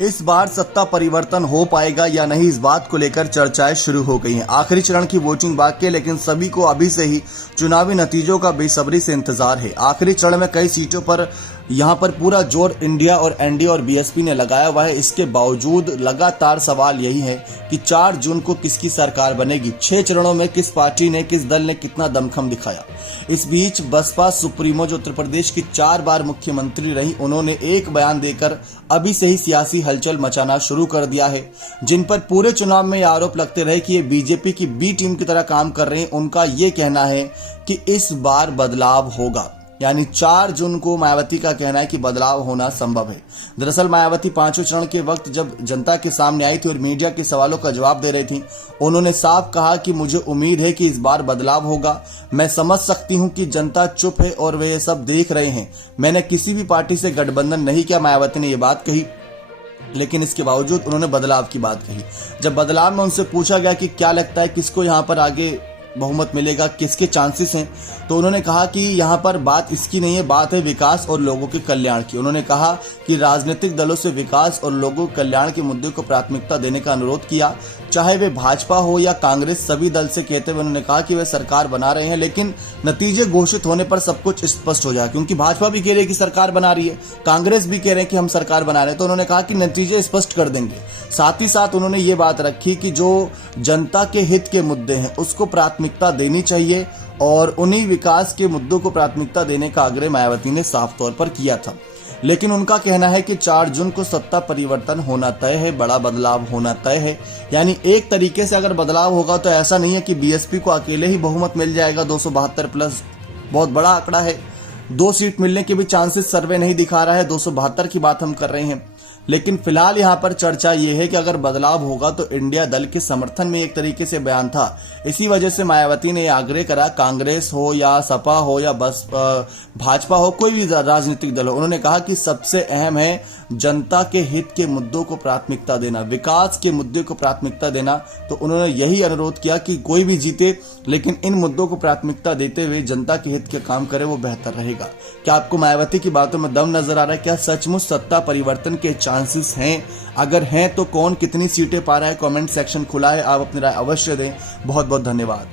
इस बार सत्ता परिवर्तन हो पाएगा या नहीं, इस बात को लेकर चर्चाएं शुरू हो गई हैं। आखिरी चरण की वोटिंग बाकी है, लेकिन सभी को अभी से ही चुनावी नतीजों का बेसब्री से इंतजार है। आखिरी चरण में कई सीटों पर यहां पर पूरा जोर इंडिया और एनडीए और बीएसपी ने लगाया हुआ है। इसके बावजूद लगातार सवाल यही है कि 4 जून को किसकी सरकार बनेगी। 6 चरणों में किस पार्टी ने, किस दल ने कितना दमखम दिखाया। इस बीच बसपा सुप्रीमो जो उत्तर प्रदेश की 4 बार मुख्यमंत्री रही, उन्होंने एक बयान देकर अभी से ही सियासी हलचल मचाना शुरू कर दिया है। जिन पर पूरे चुनाव में ये आरोप लगते रहे कि ये बीजेपी की बी टीम की तरह काम कर रहे हैं, उनका ये कहना है कि इस बार बदलाव होगा। यानी 4 जून को मायावती का कहना है कि बदलाव होना संभव है। दरअसल मायावती 5वें चरण के वक्त जब जनता के सामने आई थी और मीडिया के सवालों का जवाब दे रही थी, उन्होंने साफ कहा कि मुझे उम्मीद है कि इस बार बदलाव होगा। मैं समझ सकती हूं कि जनता चुप है और वे ये सब देख रहे हैं। मैंने किसी भी पार्टी से गठबंधन नहीं किया, मायावती ने ये बात कही। लेकिन इसके बावजूद उन्होंने बदलाव की बात कही। जब बदलाव में उनसे पूछा गया कि क्या लगता है किसको यहाँ पर आगे बहुमत मिलेगा, किसके चांसेस हैं, तो उन्होंने कहा कि यहाँ पर बात इसकी नहीं है, बात है विकास और लोगों के कल्याण की। उन्होंने कहा कि राजनीतिक दलों से विकास और लोगों के कल्याण के मुद्दे को प्राथमिकता देने का अनुरोध किया, चाहे वे भाजपा हो या कांग्रेस। सभी दल से कहते हुए उन्होंने कहा कि वे सरकार बना रहे हैं, लेकिन नतीजे घोषित होने पर सब कुछ स्पष्ट हो जाए, क्योंकि भाजपा भी कह रही है कि सरकार बना रही है, कांग्रेस भी कह रहे हैं कि हम सरकार बना रहे हैं। तो उन्होंने कहा कि नतीजे स्पष्ट कर देंगे। साथ ही साथ उन्होंने ये बात रखी कि जो जनता के हित के मुद्दे हैं उसको प्राथमिकता देनी चाहिए, और उन्हीं विकास के मुद्दों को प्राथमिकता देने का आग्रह मायावती ने साफ तौर पर किया था। लेकिन उनका कहना है कि 4 जून को सत्ता परिवर्तन होना तय है, बड़ा बदलाव होना तय है। यानी एक तरीके से अगर बदलाव होगा तो ऐसा नहीं है कि बीएसपी को अकेले ही बहुमत मिल जाएगा। 272 प्लस बहुत बड़ा आंकड़ा है। 2 सीट मिलने के भी चांसेस सर्वे नहीं दिखा रहा है। 272 की बात हम कर रहे हैं। लेकिन फिलहाल यहाँ पर चर्चा ये है कि अगर बदलाव होगा तो इंडिया दल के समर्थन में एक तरीके से बयान था। इसी वजह से मायावती ने आग्रह करा, कांग्रेस हो या सपा हो या बस भाजपा हो, कोई भी राजनीतिक दल हो, उन्होंने कहा कि सबसे अहम है जनता के हित के मुद्दों को प्राथमिकता देना, विकास के मुद्दे को प्राथमिकता देना। तो उन्होंने यही अनुरोध किया कि कोई भी जीते, लेकिन इन मुद्दों को प्राथमिकता देते हुए जनता के हित के काम करे, वो बेहतर रहेगा। क्या आपको मायावती की बातों में दम नजर आ रहा है? क्या सचमुच सत्ता परिवर्तन के चांसेस हैं? अगर हैं तो कौन कितनी सीटें पा रहा है? कमेंट सेक्शन खुला है, आप अपनी राय अवश्य दें। बहुत बहुत धन्यवाद।